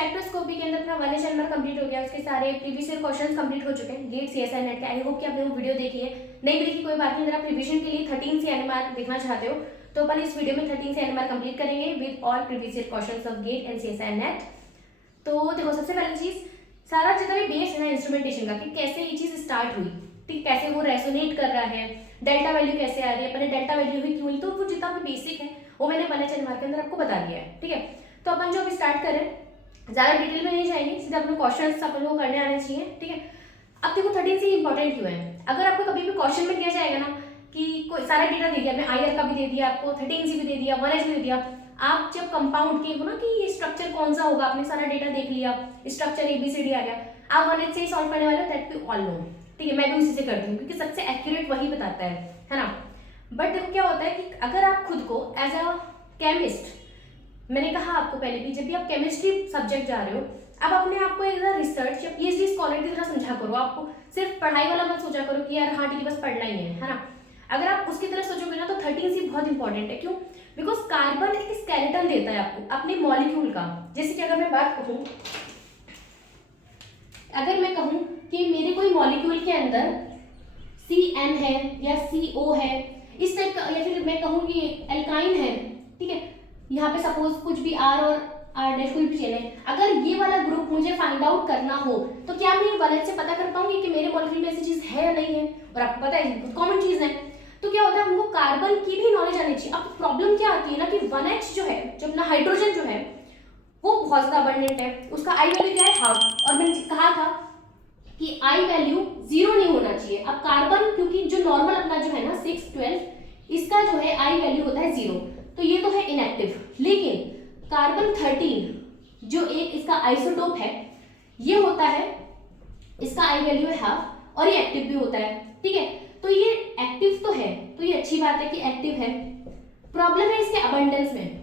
Spectroscopy के अंदर अपना 1H NMR कंप्लीट हो गया, उसके सारे प्रीवियस ईयर क्वेश्चंस कंप्लीट हो चुके हैं गेट CSI नेट के। आई होप कि आपने वो वीडियो देखी है, नहीं भी देखी कोई बात नहीं, अगर आप रिवीजन के लिए 13 से NMR देखना चाहते हो तो अपन इस वीडियो में 13 से NMR कंप्लीट करेंगे with all previous year questions of GATE and CSI NET. तो देखो, सबसे पहली चीज, सारा जितना भी बेस है ना इंस्ट्रूमेंटेशन का, कि कैसे ये चीज स्टार्ट हुई, ठीक, कैसे वो रेसोनेट कर रहा है, डेल्टा वैल्यू कैसे आ रही है, अपने डेल्टा वैल्यू हुई क्यों, तो वो जितना भी बेसिक है वो मैंने 1H NMR के अंदर आपको बता दिया है, ठीक है। तो अपन जो अभी स्टार्ट करें, ज्यादा डिटेल में नहीं जाएंगे, सीधे अपने क्वेश्चंस अपन को करने आने चाहिए, ठीक है। अब देखो 13 से इंपॉर्टेंट क्यों है, अगर आपको कभी भी क्वेश्चन में दिया जाएगा ना कि कोई सारा डेटा दे दिया, आपने IR का भी दे दिया, आपको 13C भी दे दिया, 1H भी दे दिया, आप जब कंपाउंड के हो ना कि ये स्ट्रक्चर कौन सा होगा, आपने सारा डेटा देख लिया, स्ट्रक्चर ABCD आ गया, आप 1H से ही सॉल्व करने वाले हो, दैट वी ऑल नो, ठीक है। मैं भी उसी से करती हूँ क्योंकि सबसे एक्यूरेट वही बताता है ना। बट देखो क्या होता है कि अगर आप खुद को एज अ केमिस्ट, मैंने कहा आपको पहले भी, जब भी आप केमिस्ट्री सब्जेक्ट जा रहे हो, अब अपने आप को एज अ रिसर्च या PhD स्कॉलर की तरह समझा करो, आपको सिर्फ पढ़ाई वाला मत सोचा करो कि यार हाँ ठीक है बस पढ़ना ही है ना। अगर आप उसकी तरह सोचोगे ना तो 13C बहुत इंपॉर्टेंट है। क्यों? बिकॉज कार्बन एक स्केलेटन देता है आपको अपने मॉलिक्यूल का। जैसे कि अगर मैं बात कहूँ, अगर मैं कहूँ कि मेरे कोई मॉलिक्यूल के अंदर CN है या CO है, इस टाइप का, या फिर मैं कहूँ कि एल्काइन है, ठीक है, यहाँ पे सपोज कुछ भी R और R' कोई भी चेन है, अगर ये वाला ग्रुप मुझे फाइंड आउट करना हो तो क्या मैं 1H से पता कर पाऊंगी कि मेरे मॉलिक्यूल में ऐसी चीज है या नहीं है? और आपको पता है कॉमन चीज है। तो क्या होता है, हमको कार्बन की भी नॉलेज आनी चाहिए। अब प्रॉब्लम क्या आती है ना कि 1H जो है, जो अपना हाइड्रोजन जो है वो बहुत ज्यादा अबंडेंट है, उसका I वैल्यू क्या है, हाफ, और मैंने कहा था कि I वैल्यू 0 नहीं होना चाहिए। अब कार्बन, क्योंकि जो नॉर्मल अपना जो है ना 6, 12, इसका जो है I वैल्यू होता है 0, तो ये तो है इनएक्टिव। लेकिन कार्बन 13 जो एक इसका आइसोटोप है, ये होता है, इसका I वैल्यू है हाफ और ये एक्टिव भी होता है, ठीक है। तो ये एक्टिव तो है, तो ये अच्छी बात है कि एक्टिव है। प्रॉब्लम है इसके अबंडेंस में,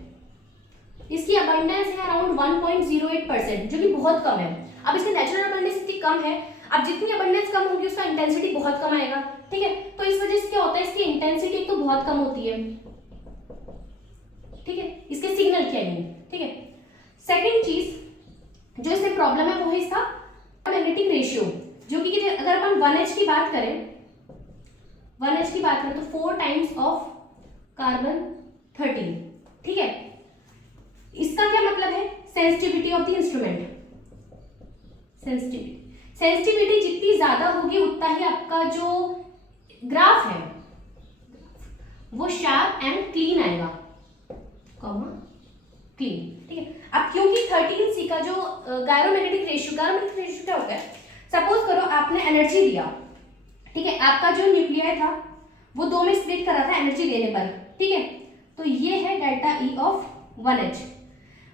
इसकी अबंडेंस है अराउंड 1.08%, जो कि बहुत कम है। अब इसकी नेचुरल अबंडेंस इतनी कम है, अब जितनी अबंडेंस कम होगी उसका इंटेंसिटी बहुत कम आएगा, ठीक है। तो इस वजह से क्या होता है, इसकी इंटेंसिटी तो बहुत कम होती है, ठीक है, इसके सिग्नल की आई मीन, ठीक है। सेकंड चीज जो इसमें प्रॉब्लम है वो है इसका मैग्नेटिक रेशियो, जो कि अगर अपन 1H की बात करें, 1H की बात करें तो 4 टाइम्स ऑफ कार्बन 13, ठीक है। इसका क्या मतलब है, sensitivity of the instrument, sensitivity जितनी ज्यादा होगी उतना ही आपका जो ग्राफ है वो शार्प एंड क्लीन आएगा, क्लीन, ठीक है। अब क्योंकि 13C का जो गायरोमैग्नेटिक रेशियो क्या होता है, सपोज करो आपने एनर्जी दिया, ठीक है, आपका जो न्यूक्लियाई था वो 2 में स्प्लिट करा था एनर्जी देने पर, ठीक है, तो ये है delta E of 1H।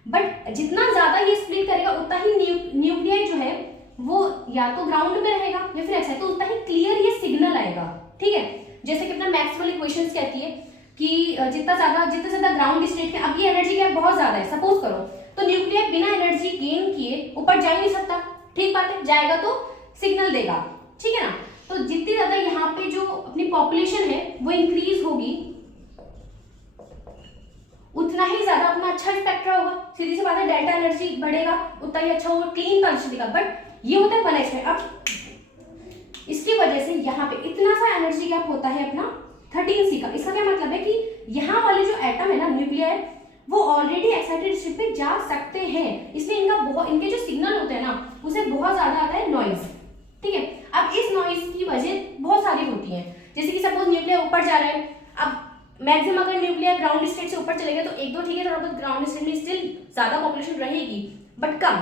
But जितना ज्यादा ये स्प्लिट करेगा उतना ही न्यूक्लियाई जो है वो या तो ग्राउंड में रहेगा या फिर ऐसा, तो उतना ही क्लियर ये सिग्नल आएगा, ठीक है। जैसे कि अपना मैक्सवेल इक्वेशंस कहती है कि जितना ज्यादा ग्राउंड स्टेट में, अब ये एनर्जी गैप बहुत ज्यादा है सपोज करो, तो न्यूक्लियर बिना एनर्जी गेन किए ऊपर जा ही नहीं सकता, ठीक बात है, जाएगा तो सिग्नल देगा, ठीक है ना। तो जितनी ज्यादा यहाँ पे जो अपनी पॉपुलेशन है वो इंक्रीज होगी, उतना ही ज्यादा अपना अच्छा स्पेक्ट्रा होगा, सीधी सी बात है, डेल्टा एनर्जी बढ़ेगा उतना ही अच्छा होगा, क्लीन ट्रांजिशन देगा। बट ये होता है 1H में। अब इसकी वजह से यहाँ पे इतना सा एनर्जी गैप होता है अपना 13C का। इसका क्या मतलब है कि यहाँ वाले जो एटम है ना, न्यूक्लियर, वो ऑलरेडी एक्साइटेड स्टेट पे जा सकते हैं, इसलिए इनके जो सिग्नल होते हैं ना उसे बहुत ज्यादा आता है नॉइज, ठीक है। अब इस नॉइज की वजह बहुत सारी होती है, जैसे कि सपोज न्यूक्लियर ऊपर जा रहे हैं, अब मैक्सिमम अगर न्यूक्लियर ग्राउंड स्टेट से ऊपर चले गए तो 1-2 ठीक है, थोड़ा बहुत ग्राउंड स्टेट में स्टिल ज्यादा पॉपुलेशन रहेगी बट कम,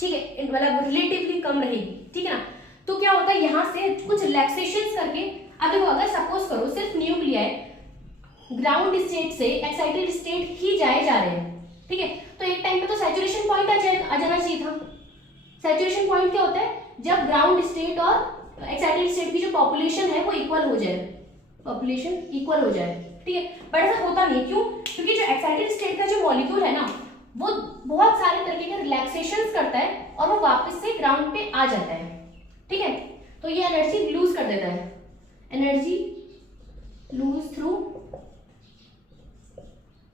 ठीक है, मतलब रिलेटिवली कम रहेगी, ठीक है ना। तो क्या होता है, यहाँ से कुछ रिलैक्सेशन करके, अब देखो अगर सपोज करो सिर्फ न्यूक्लियर ग्राउंड स्टेट से एक्साइटेड स्टेट ही जाए जा रहे हैं, ठीक है, तो एक टाइम पे तो सैचुरेशन पॉइंट आ जाना चाहिए था। सैचुरेशन पॉइंट क्या होता है, जब ग्राउंड स्टेट और एक्साइटेड स्टेट की जो पॉपुलेशन है वो इक्वल हो जाए, पॉपुलेशन इक्वल हो जाए, ठीक है। बट ऐसा होता नहीं, क्यों? क्योंकि जो एक्साइटेड स्टेट का जो मॉलिक्यूल है ना वो बहुत सारे तरीके के रिलैक्सेशंस करता है और वो वापस से ग्राउंड पे आ जाता है, ठीक है। तो ये एनर्जी लूज कर देता है, एनर्जी लूज थ्रू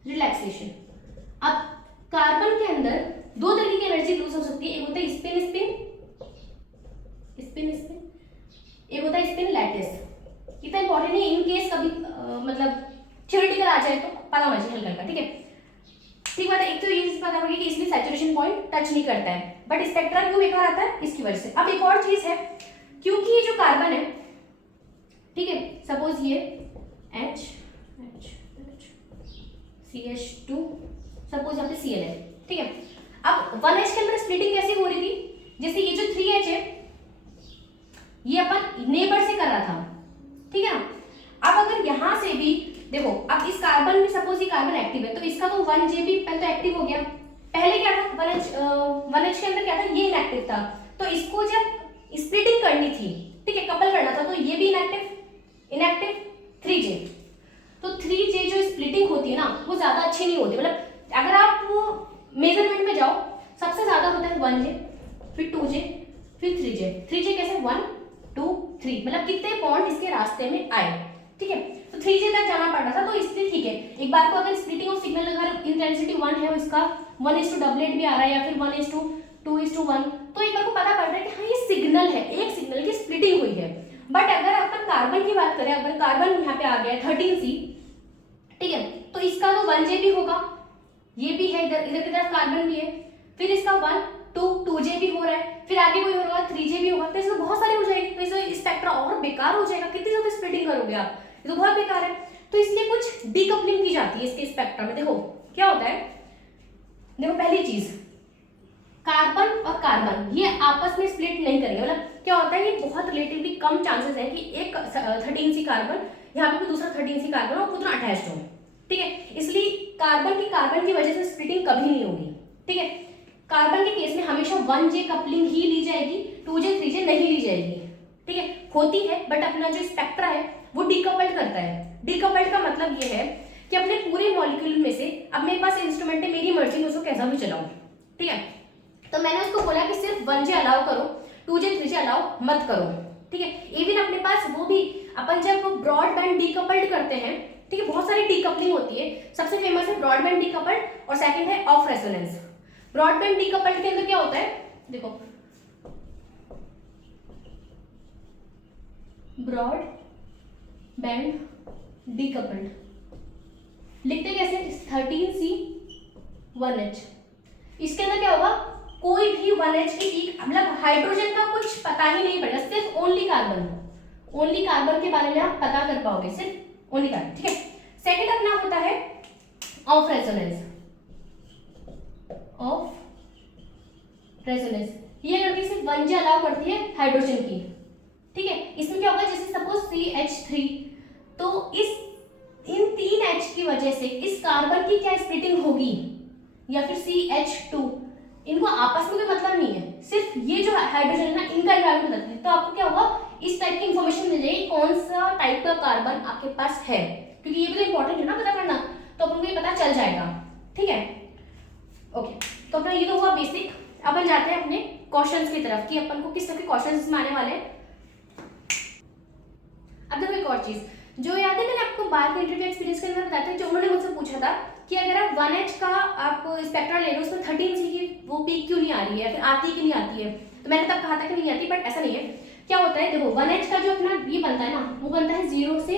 रिलैक्सेशन। अब कार्बन के अंदर 2 तरीके की एनर्जी लूज एक होता है स्पिन लैटिस। इतना इंपॉर्टेंट नहीं, इन केस कभी मतलब थ्योरेटिकल आ जाए तो पता होना चाहिए हल्का, ठीक है। ठीक बात है, एक तो ये चीज पता होगी कि इसमें सैचुरेशन पॉइंट टच नहीं करता है, बट स्पेक्ट्रा क्यों बेकार आता है इसकी वजह से। अब एक और चीज है, क्योंकि ये जो कार्बन है, ठीक है, सपोज ये H CH2, सपोज यहाँ पे Cl है, ठीक है। अब 1H के अंदर स्प्लिटिंग कैसे हो रही थी, जैसे ये जो 3H है ये अपन नेबर से कर रहा था, ठीक है ना। अब अगर यहां से भी देखो, अब इस कार्बन में सपोज ये कार्बन एक्टिव है तो इसका तो 1J भी पहले तो एक्टिव हो गया। पहले क्या था 1H के अंदर क्या था, ये इनएक्टिव था, तो इसको जब स्प्लिटिंग करनी थी, ठीक है, कपल करना था, तो ये भी इनएक्टिव 3J। तो 3J जो स्प्लिटिंग होती है ना वो ज्यादा अच्छी नहीं होती, मतलब अगर आप मेजरमेंट में जाओ सबसे ज्यादा होता है 1J, फिर 2J, फिर 3J। 3J कैसे 1 2 3, मतलब कितने बॉन्ड इसके रास्ते में आए, ठीक है। तो 3J तक जाना पड़ रहा था, तो इसलिए ठीक है। एक बार को अगर स्प्लिटिंग ऑफ सिग्नल अगर इंटेंसिटी 1 है और इसका 1:डबलेट भी आ रहा है या फिर 1:2:1, तो एक बार को पता पड़ रहा है कि हाँ ये सिग्नल है, एक सिग्नल की स्प्लिटिंग हुई है। बट अगर अपन कार्बन की बात करें, अगर कार्बन यहाँ पे आ गया 13C, ठीक है, तो इसका तो 1J भी होगा, ये भी है, इधर की तरफ कार्बन भी है, फिर इसका 2J भी हो रहा है, फिर आगे कोई होगा 3J भी होगा, तो इसमें बहुत सारे हो जाएंगे, तो इसमें स्पेक्ट्रा और बेकार हो जाएगा। कितनी ज्यादा स्प्लिटिंग करोगे आप, ये तो बहुत बेकार है। तो इसलिए कुछ डीकपलिंग की जाती है इसके स्पेक्ट्रा में। देखो क्या होता है, देखो पहली चीज, कार्बन और कार्बन ये आपस में स्प्लिट नहीं करेंगे, मतलब क्या होता है, ये बहुत रिलेटिवली कम चांसेस है कि एक 13C कार्बन यहाँ पे दूसरा 13C कार्बन और खुद अटैच्ड हो, ठीक है। इसलिए कार्बन की वजह से स्प्लिटिंग कभी नहीं होगी, ठीक है। कार्बन के केस में हमेशा 1J कपलिंग ही ली जाएगी, 2J 3J नहीं ली जाएगी, ठीक है। होती है बट अपना जो स्पेक्ट्रा है वो डीकपल्ड करता है। डीकपल्ड का मतलब ये है कि अपने पूरे मॉलिक्यूल में से, अब मेरे पास इंस्ट्रूमेंट है, मेरी मर्जी में उसको कैसा भी चलाऊं, ठीक है। तो मैंने उसको बोला कि सिर्फ 1J अलाउ करो, 2J 3J अलाउ मत करो, ठीक है। इवन अपने पास वो भी अपन जब ब्रॉड बैंड डीकपल्ड करते हैं, ठीक है, बहुत सारी डीकपलिंग होती है। सबसे फेमस है ब्रॉड बैंड डीकपल्ड और सेकंड है off resonance. Broad band decoupled के अंदर क्या होता है, देखो ब्रॉड बैंड डीकपल्ड लिखते कैसे, 13C 1H। इसके अंदर क्या होगा, कोई भी 1H की पीक, मतलब हाइड्रोजन का कुछ पता ही नहीं पड़ेगा, सिर्फ ओनली कार्बन के बारे में आप पता कर पाओगे, सिर्फ ओनली कार्बन, ठीक है। सेकंड अपना होता है ऑफ रेजोनेंस। ये करके सिर्फ 1J अलाउ करती है हाइड्रोजन की, ठीक है। इसमें क्या होगा, जैसे सपोज CH3, तो इन 3H की वजह से इस कार्बन की क्या स्प्लिटिंग होगी, या फिर CH2, इनको आपस में कोई मतलब नहीं है, सिर्फ ये जो हाइड्रोजन है ना इनका एनवायरमेंट बताती है। तो आपको क्या होगा, इस टाइप की इंफॉर्मेशन मिल जाएगी कौन सा टाइप का कार्बन आपके पास है, क्योंकि ये भी तो इंपॉर्टेंट है ना पता करना, तो अपन को ये पता चल जाएगा, ठीक है। ओके, तो अपना ये तो हुआ बेसिक। अपन जाते हैं अपने क्वेश्चंस की तरफ कि अपन को किस तरह के क्वेश्चंस इसमें आने वाले हैं। अब देखो एक और चीज जो याद है, मैंने आपको बार के इंटरव्यू एक्सपीरियंस के अंदर बताया था, जो उन्होंने मुझसे पूछा था कि अगर आप 1H का आप स्पेक्ट्रा ले रहे हो, उसमें 13C की वो पीक क्यों नहीं आ रही है, फिर आती कि नहीं आती है, तो मैंने तब कहा था कि नहीं आती, बट ऐसा नहीं है। क्या होता है, देखो 1H का जो अपना ये बनता है ना, वो बनता है 0 से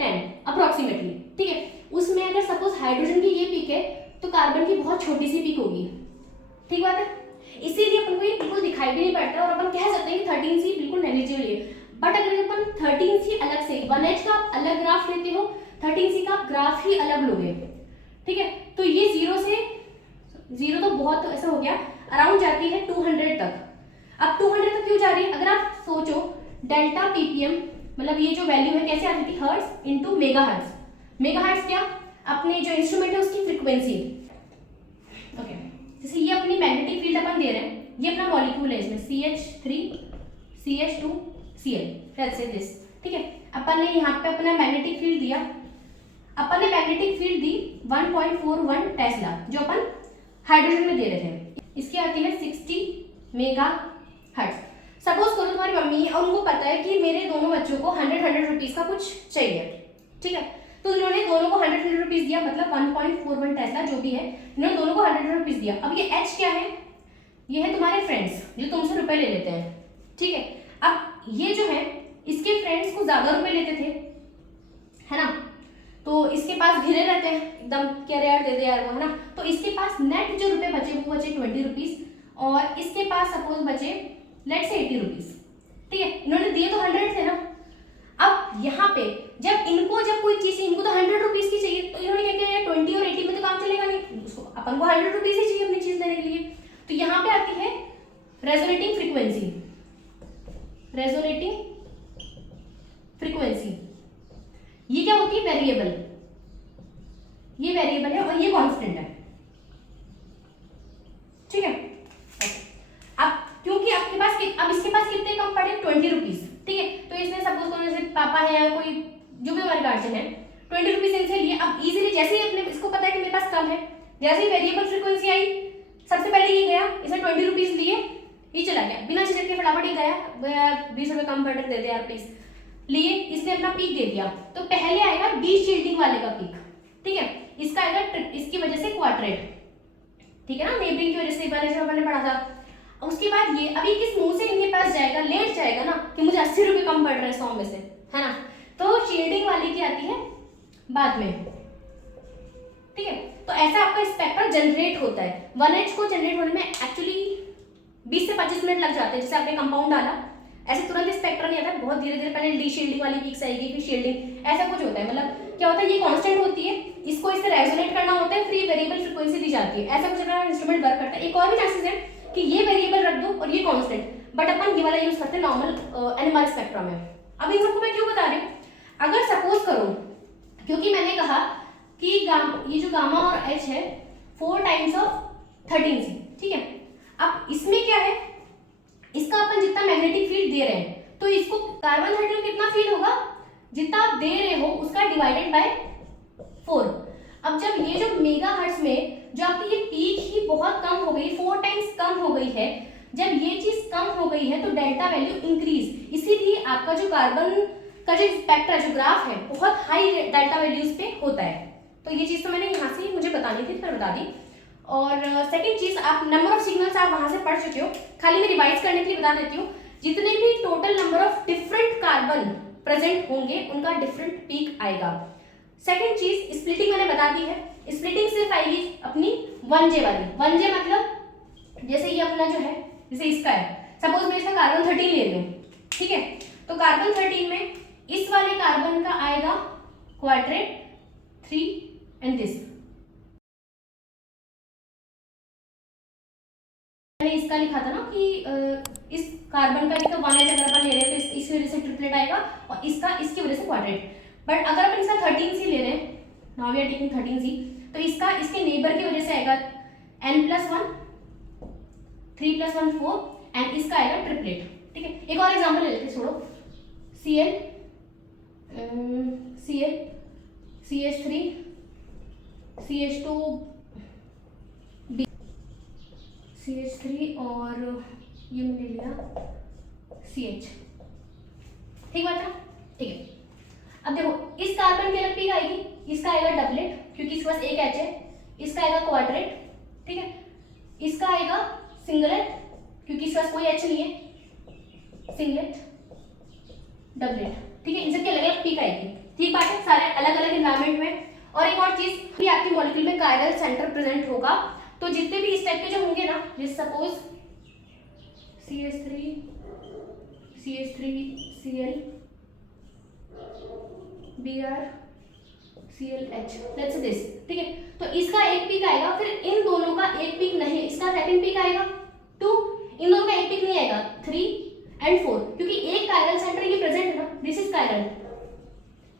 10 अप्रोक्सीमेटली, ठीक है। उसमें अगर सपोज हाइड्रोजन की ये पीक है तो कार्बन की बहुत छोटी सी पीक होगी, ठीक बात है। इसीलिए अपन को ये बिल्कुल दिखाई भी नहीं पड़ता और अपन कह सकते हैं कि 13C बिल्कुल नेग्लिजिबल है। बट अगर अपन 13C अलग से 1H का आप अलग ग्राफ लेते हो, 13C का आप ग्राफ ही अलग लोगे, ठीक है। तो ये 0 तो बहुत ऐसा हो गया, अराउंड जाती है 200 तक। अब 200 तक क्यों जा रही है, अगर आप सोचो डेल्टा ppm, मतलब ये जो वैल्यू है कैसे आती थी, हर्ट्ज इंटू मेगाहर्ट्ज। मेगाहर्ट्ज क्या, अपने जो इंस्ट्रूमेंट है उसकी फ्रीक्वेंसी, ओके। जैसे ये अपनी मैग्नेटिक फील्ड अपन दे रहे हैं, ये अपना मॉलिक्यूल है, इसमें CH3 CH2 Cl, let's say this, ठीक है। अपन ने यहाँ पे अपना मैग्नेटिक फील्ड दिया, अपन ने मैग्नेटिक फील्ड दी 1.41 टेस्ला, जो अपन हाइड्रोजन में दे रहे थे। इसकी आती है 60 मेगाहर्ट्ज। सपोज करो तुम्हारी मम्मी और उनको पता है कि मेरे दोनों बच्चों को 100 रुपीज का कुछ चाहिए, ठीक है। तो इन्होंने दोनों को 100 रुपीज दिया, मतलब 1.41 टेस्ला जो भी है, इन्होंने दोनों को 100 रुपीज दिया। अब ये H क्या है, ये है तुम्हारे फ्रेंड्स जो तुमसे रुपए ले लेते हैं, ठीक है। अब ये जो है इसके फ्रेंड्स को ज्यादा रुपए लेते थे, है ना, तो इसके पास घिरे रहते हैं एकदम, कह रहे यार दे दे यार वो, है ना, तो इसके पास नेट जो रुपए बचे वो बचे 20 रुपीज, और इसके पास सपोज बचे लेट से 80 रुपीज, ठीक है। इन्होंने दिए तो 100 थे ना। अब यहाँ पे जब कोई चीज इनको तो 100 रुपीज की चाहिए, तो इन्होंने क्या किया, 20 और 80 में तो काम चलेगा नहीं, उसको अपन को 100 रुपीज ही चाहिए अपनी चीज लेने के लिए। तो यहाँ पे आती है रेजोनेटिंग फ्रीक्वेंसी। रेजोनेटिंग फ्रीक्वेंसी ये क्या होती है, वेरिएबल, ये वेरिएबल है और ये कांस्टेंट है, ठीक है। अब क्योंकि आपके पास अब इसके पास कितने कम पड़े, 20 रुपीज, ठीक है। तो इसने सपोज करो जैसे पापा है या कोई जो भी हमारे गार्जियन है, 20 रुपीज इनसे लिए। अब इजीली जैसे ही अपने इसको पता है कि मेरे पास कम है, जैसे ही वेरिएबल फ्रीक्वेंसी आई, सबसे पहले ये गया, इसने 20 रुपीज लिए, ये चला गया बिना झिझक के, फटाफट ही गया, 20 रुपए कम पड़ रहे, दे दे यार प्लीज, लिए, इसने अपना पीक दे दिया। तो पहले आएगा डी शील्डिंग वाले का पीक, ठीक है, इसका आएगा इसकी वजह से क्वाड्रेट, ठीक है ना, नेबरिंग की वजह से मैंने पढ़ा था। उसके बाद ये अभी किस मुंह से इनके पास जाएगा, लेट जाएगा ना कि मुझे 80 रुपए कम पड़ रहे हैं 100 में से, है ना, तो शील्डिंग वाली की आती है बाद में, ठीक है। तो ऐसा आपका स्पेक्ट्रम जनरेट होता है। 1H को जनरेट होने में एक्चुअली 20 से 25 मिनट लग जाते हैं। जैसे आपने कंपाउंड डाला, ऐसे तुरंत स्पेक्ट्रम नहीं आता, बहुत धीरे धीरे पहले डी शील्डिंग वाली पीक्स आएगी, फिर शील्डिंग, ऐसा कुछ होता है। मतलब क्या होता है, ये कांस्टेंट होती है, इसको इससे रेजोनेट करना होता है, फिर ये वेरिएबल फ्रीक्वेंसी दी जाती है, ऐसा कुछ अपना इंस्ट्रूमेंट वर्क करता है। एक और भी चांसेस है कि ये वेरिएबल रख दो और ये कांस्टेंट, बट अपन ये वाला यूज करते हैं नॉर्मल एनएमआर स्पेक्ट्रम में। अब इन सबको मैं क्यों बता रही हूँ, अगर सपोज करो, क्योंकि मैंने कहा कि ये जो गामा और एच है 4 टाइम्स ऑफ 13C, ठीक है। अब इसमें क्या है, इसका अपन जितना मैग्नेटिक फील्ड दे रहे हैं, तो इसको कार्बन 13 को कितना फील्ड होगा, जितना आप दे रहे हो उसका डिवाइडेड बाय 4। अब जब ये जो मेगाहर्ट्ज में जो आपकी ये पीक ही बहुत कम हो गई, 4 टाइम्स कम हो गई है, जब ये चीज कम हो गई है तो डेल्टा वैल्यू इंक्रीज, इसीलिए आपका जो कार्बन का जो स्पेक्ट्रा जो ग्राफ है बहुत हाई डेल्टा वैल्यूज पे होता है। तो ये चीज तो मैंने यहाँ से मुझे बतानी थी, फिर बता दी। और सेकंड चीज, आप नंबर ऑफ सिग्नल्स आप वहां से पढ़ चुके हो, खाली मैं रिवाइज करने के लिए बता देती हूँ। जितने भी total number of different carbon present होंगे उनका डिफरेंट पीक आएगा। सेकंड चीज, स्प्लिटिंग मैंने बता दी है। स्प्लिटिंग सिर्फ आएगी अपनी 1J वाली। 1J मतलब जैसे ये अपना जो है, जैसे इसका है, सपोज मैं इसका कार्बन 13 ले रही हूँ, ठीक है, तो कार्बन 13 में इस वाले कार्बन का आएगा क्वाड्रेट 3 एंड दिस। मैंने इसका लिखा था ना कि इस कार्बन का देखो 1H अगर अपन ले रहे हैं तो इसकी वजह से ट्रिपलेट आएगा और इसका इसकी वजह से क्वाड्रेट। बट अगर अपन इसका 13C ले रहे हैं, now we are taking 13C, तो इसका इसके नेबर की वजह से आएगा n+1, 3+1 4 एंड इसका आएगा ट्रिपलेट, ठीक है। एक और एग्जांपल ले लेते हैं, छोड़ो, Cl Cl CH3 CH2 CH3 और ये मैंने लिया CH, ठीक बात है, ठीक है। अब देखो इस कार्बन की अलग पीक आएगी, इसका आएगा डबलेट क्योंकि इसके पास एक H है, इसका आएगा क्वाड्रेट, ठीक है, इसका आएगा सिंगलेट क्योंकि इसके पास कोई H नहीं है, सिंगलेट डबलेट, ठीक है। इन सबकी अलग अलग पीक आएगी, ठीक बात है, सारे अलग अलग एनवायरमेंट में। और एक और चीज भी, आपकी मॉलिक्यूल में कायरल सेंटर प्रेजेंट होगा, तो जितने भी इस टाइप के जो होंगे ना, जैसे suppose CH3 Cl Br ClH, let's say this, ठीक है। तो इसका एक पीक आएगा, फिर इन दोनों का एक पीक नहीं, इसका सेकंड पीक आएगा 2, इन दोनों का एक पीक नहीं आएगा 3 एंड 4, क्योंकि एक कायरल सेंटर ये प्रेजेंट है ना, दिस इज कायरल,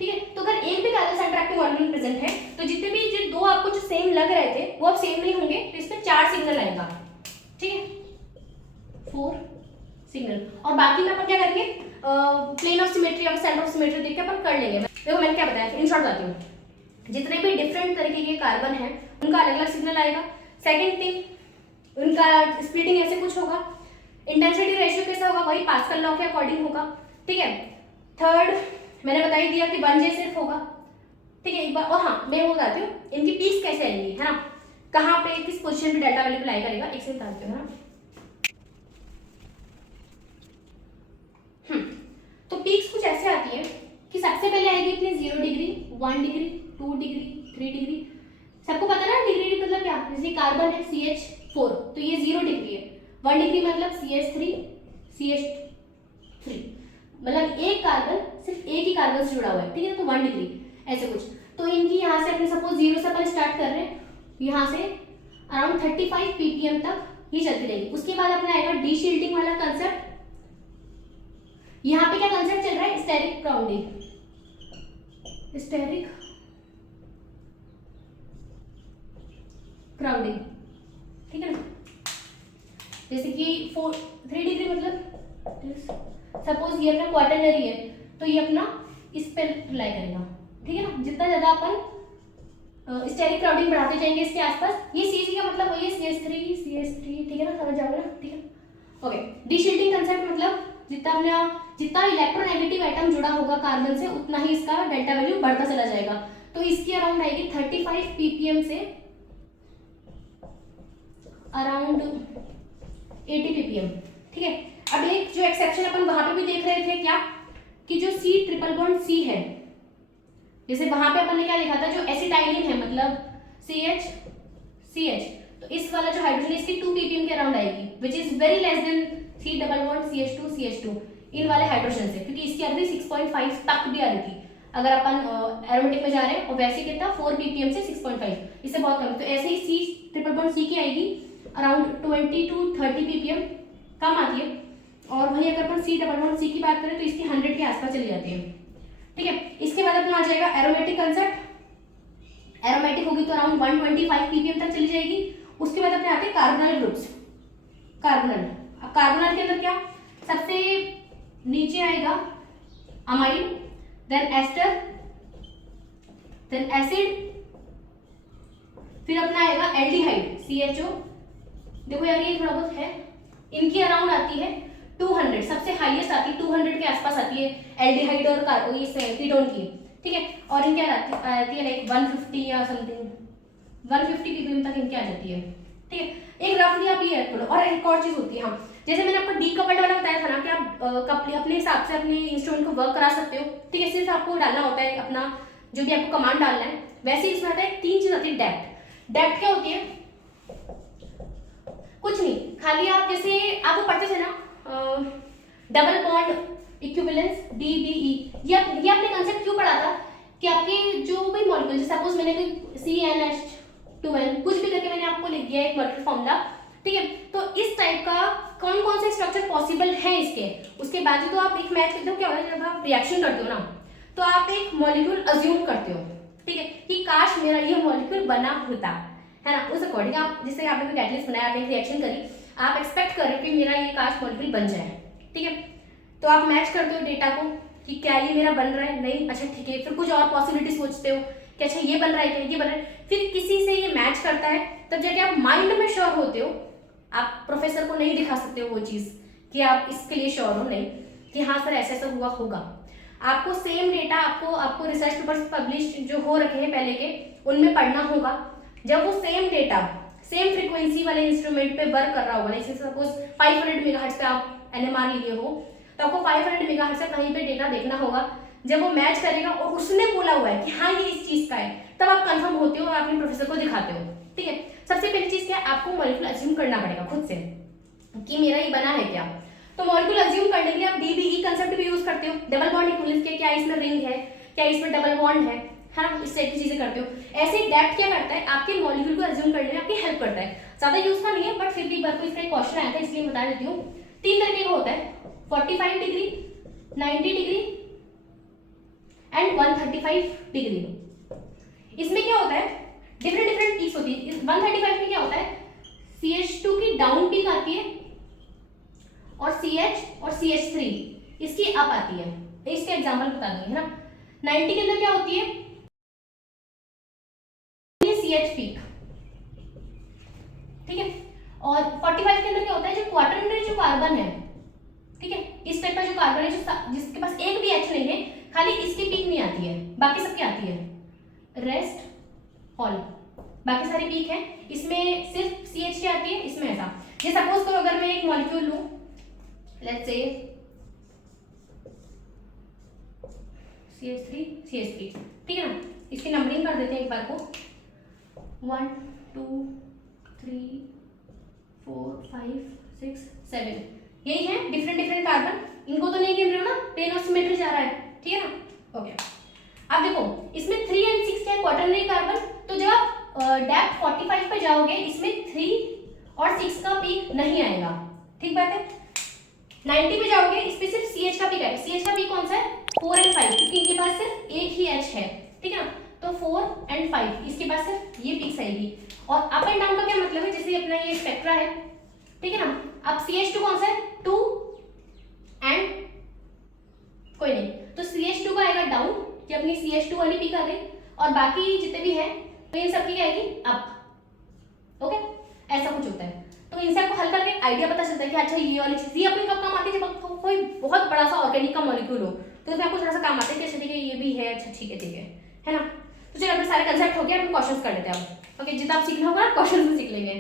ठीक है। तो अगर एक भी कायरल सेंटर आपके मॉलिक्यूल में प्रेजेंट है तो जितने भी जो दो आपको जो सेम लग रहे थे वो अब सेम नहीं होंगे, तो इसमें 4 सिग्नल आएगा, ठीक है, 4 सिग्नल। और बाकी में अपन क्या करेंगे, प्लेन ऑफ सिमेट्री और सेंटर ऑफ सिमेट्री देख के अपन कर लेंगे। देखो मैंने क्या बताया, इन शॉर्ट बताती हूँ। जितने भी डिफरेंट तरीके के कार्बन हैं उनका अलग अलग सिग्नल आएगा। सेकंड थिंग, उनका स्प्लिटिंग ऐसे कुछ होगा। इंटेंसिटी रेशियो कैसा होगा, वही पास्कल लॉ के अकॉर्डिंग होगा, ठीक है। थर्ड मैंने बता ही दिया कि 1J सिर्फ होगा, ठीक है, एक बार। और हाँ मैं वो बताती हूँ इनकी पीक्स कैसे आएंगी, है ना, कहाँ पे किस पोजीशन पे डेल्टा वैल्यू अप्लाई करेगा, एक से बताती हूँ, है ना। तो पीक्स कुछ आती है कि सबसे पहले आएगी अपनी 0 डिग्री, 1 डिग्री, 2 डिग्री, 3 डिग्री। सबको पता ना डिग्री मतलब क्या, जैसे कार्बन है CH4 तो ये 0 डिग्री है, 1 डिग्री मतलब CH3 CH3, मतलब एक कार्बन सिर्फ एक ही कार्बन से जुड़ा हुआ है, ठीक है, तो 1 डिग्री ऐसे कुछ। तो इनकी यहाँ से अपने सपोज 0 से अपन स्टार्ट कर रहे हैं, यहाँ से अराउंड 35 ppm तक ही चलती रहेगी। उसके बाद अपना आएगा डीशिल्टिंग वाला कंसेप्ट। यहाँ पे क्या कंसेप्ट चल रहा है, स्टेरिक क्राउडिंग, स्टेरिक क्राउडिंग, ठीक है ना। जैसे कि 3 डिग्री मतलब सपोज ये अपना क्वार्टरनरी है तो ये अपना इस पे रिलाई करेगा, ठीक है ना। जितना ज्यादा अपन स्टेरिक क्राउडिंग बढ़ाते जाएंगे इसके आसपास, ये CC का मतलब वही है CH3, ठीक है ना, समझ जाओगे ना, ठीक है। ओके, डीशिल्टिंग कंसेप्ट मतलब जितना इलेक्ट्रोनेगेटिव एटम जुड़ा होगा कार्बन से उतना ही इसका डेल्टा वैल्यू बढ़ता चला जाएगा। तो इसकी अराउंड आएगी 35 ppm से अराउंड 80 ppm, ठीक है। अब एक जो एक्सेप्शन अपन वहां पे भी देख रहे थे क्या, कि जो C ट्रिपल बॉन्ड C है, जैसे वहां पे अपन ने क्या लिखा था, जो एसिटाइलिन है मतलब CH, तो इस वाला जो हाइड्रोजन इसकी 2 ppm के अराउंड आएगी, which is very less than C double bond CH2 इन वाले हाइड्रोजन से, क्योंकि इसकी अर्धी 6.5 तक भी आ रही थी। अगर अपन एरोमेटिक में जा रहे हैं और वैसे कितना 4 ppm से 6.5, इससे बहुत कम। तो ऐसे ही C ट्रिपल बॉन्ड C की आएगी अराउंड 20 to 30 ppm कम आती है। और वही अगर अपन C डबल बॉन्ड C की बात करें तो इसकी 100 के आसपास चली जाती है, ठीक है। इसके बाद अपना आ जाएगा एरोमेटिक कंसेप्ट। एरोमेटिक होगी तो अराउंड 125 ppm तक चली जाएगी। उसके बाद अपने आते हैं कार्बोनल ग्रुप्स। कार्बोनल, अब कार्बोनल के अंदर क्या, सबसे नीचे आएगा amide, then ester, then acid, फिर अपना आएगा एल्डिहाइड CHO। देखो यार ये थोड़ा बहुत है, इनकी अराउंड आती है 200, सबसे हाईएस्ट आती है 200 के आसपास आती है एल्डिहाइड और इस कीटोन की, ठीक है। और इनकी आती है लाइक 150 या समथिंग 150 ppm तक इनकी आ जाती है, ठीक है। एक रफली आप ये रख लो। और एक और चीज होती है, हाँ, जैसे मैंने आपको डीकपल्ड वाला बताया था ना कि आप अपने हिसाब से अपने इंस्ट्रूमेंट को वर्क करा सकते हो, ठीक है। सिर्फ आपको डालना होता है अपना जो भी आपको कमांड डालना है। वैसे ही इसमें आता है 3 चीज आती है। डेप्थ क्या होती है, कुछ नहीं, खाली आप जैसे आपको पढ़ते थे ना डबल बॉन्ड इक्विवेलेंस DBE, ये आपने कंसेप्ट क्यों पढ़ा था कि आपके जो भी मॉलिक्यूल, सपोज मैंने CnH2n कुछ भी करके मैंने आपको लिख दिया एक मॉलिक्यूल फॉर्मूला, ठीक है। तो इस टाइप का कौन कौन से स्ट्रक्चर पॉसिबल है इसके, उसके बाद तो आप एक मैच करते हो। क्या होता है जब आप रिएक्शन करते हो ना, तो आप एक मॉलिक्यूल अज्यूम करते हो, ठीक है, कि काश मेरा ये मॉलिक्यूल बना होता, है ना। उस अकॉर्डिंग आप, जैसे आपने कोई कैटलिस्ट बनाया, आपने एक रिएक्शन करी, आप एक्सपेक्ट कर रहे हो कि मेरा ये काश मॉलिक्यूल बन जाए, ठीक है। तो आप मैच करते हो डेटा को कि क्या ये मेरा बन रहा है, नहीं, अच्छा ठीक है। फिर कुछ और पॉसिबिलिटी सोचते हो कि अच्छा ये बन रहा है, क्या ये बन रहा है, फिर किसी से ये मैच करता है, तब जाके आप माइंड में श्योर होते हो। आप प्रोफेसर को नहीं दिखा सकते हो वो चीज कि आप इसके लिए श्योर हो, नहीं कि हाँ सर ऐसा ऐसा हुआ होगा। आपको सेम डेटा आपको रिसर्च पेपर्स पब्लिश जो हो रखे हैं पहले के, उनमें पढ़ना होगा। जब वो सेम डेटा सेम फ्रीक्वेंसी वाले इंस्ट्रूमेंट पे वर्क कर रहा होगा, जैसे सपोज 500 मेगाहर्ट्ज पे आप NMR लिए हो, तो आपको 500 मेगाहर्ट्ज से कहीं पे डेटा देखना होगा। जब वो मैच करेगा और उसने बोला हुआ है कि हाँ ये इस चीज का है, तब आप कंफर्म होते हो और अपने प्रोफेसर को दिखाते हो, ठीक है। सबसे पहली चीज क्या है, आपको मॉलिक्यूल अज्यूम करना पड़ेगा खुद से कि मेरा ये बना है क्या। तो मॉलिक्यूल अज्यूम करने के लिए आप DBE कंसेप्ट भी यूज करते हो, डबल बॉन्ड इक्विवेलेंस के, क्या इसमें रिंग है, क्या इसमें डबल बॉन्ड है ना, इस टाइप की चीजें करते हो। ऐसे डेप्थ क्या करता है, आपके मॉलिक्यूल को अज्यूम करने में आपकी हेल्प करता है। ज्यादा यूज का नहीं है, बट फिर भी एक बार को इसका एक क्वेश्चन आया था इसलिए बता देती हूँ। 3 तरीके का होता है, 45 डिग्री, 90 डिग्री एंड 135 डिग्री। इसमें क्या होता है, डिफरेंट पीक्स होती है। 135 में क्या होता है, CH2 की डाउन पीक आती है और CH और CH3 इसकी अप आती है। इसके एग्जांपल बता दूंगी, है ना। 90 के अंदर क्या होती है, CH पीक, ठीक है। और 45 के अंदर क्या होता है, जो क्वार्टरनरी जो कार्बन है, ठीक है, इस टाइप का जो कार्बन है जिसके पास एक भी H नहीं है, खाली इसकी पीक नहीं आती है, बाकी सबकी आती है। रेस्ट ऑल बाकी सारी पीक है, इसमें सिर्फ CH की आती है, इसमें ऐसा। ये सपोज करो अगर मैं एक मॉलिक्यूल लूं, लेट्स से CH3 CH3, ठीक है ना। इसकी नंबरिंग कर देते हैं एक बार को, 1 2 3 4 5 6 7, यही है डिफरेंट डिफरेंट कार्बन। इनको तो नहीं गिन रहे हो ना, प्लेन ऑफ सिमेट्री जा रहा है, ठीक है ना। ओके, अब देखो इसमें 3 और 6 क्या है, क्वाटरनरी कार्बन। तो जब आप डेप्थ 45 पे जाओगे, इसमें 3 और 6 का पीक नहीं आएगा, ठीक बात है। 90 पे जाओगे, इसमें सिर्फ CH का पीक आएगा। CH का पीक कौन सा है, 4 और 5, क्योंकि इनके पास सिर्फ एक ही H है, ठीक है ना। तो 4 और 5 इसके पास सिर्फ ये पीक्स आएगी। और अप एंड डाउन का क्या मतलब है, जैसे अपना ये स्पेक्ट्रा है, ठीक है ना। अब CH2 कौन सा है, 2 एंड कोई नहीं, तो CH2 का आएगा डाउन, कि अपनी CH2 वाली पीक आ गई, और बाकी जितने भी हैं तो इन सबकी क्या आएगी, अप। ओके, ऐसा कुछ होता है। तो इनसे आपको हल्का हल्का आइडिया पता चलता है कि अच्छा ये वाली चीज ये अपनी कब काम आती है, जब आपको कोई बहुत बड़ा सा ऑर्गेनिक का मॉलिक्यूल हो, तो इसमें आपको थोड़ा सा काम आता है कि अच्छा ठीक है ये भी है, अच्छा ठीक है ना। तो चलिए अपने सारे कंसेप्ट हो गए, अपने क्वेश्चंस कर लेते हैं अब। ओके, जितना आप सीखना होगा क्वेश्चन में सीख लेंगे।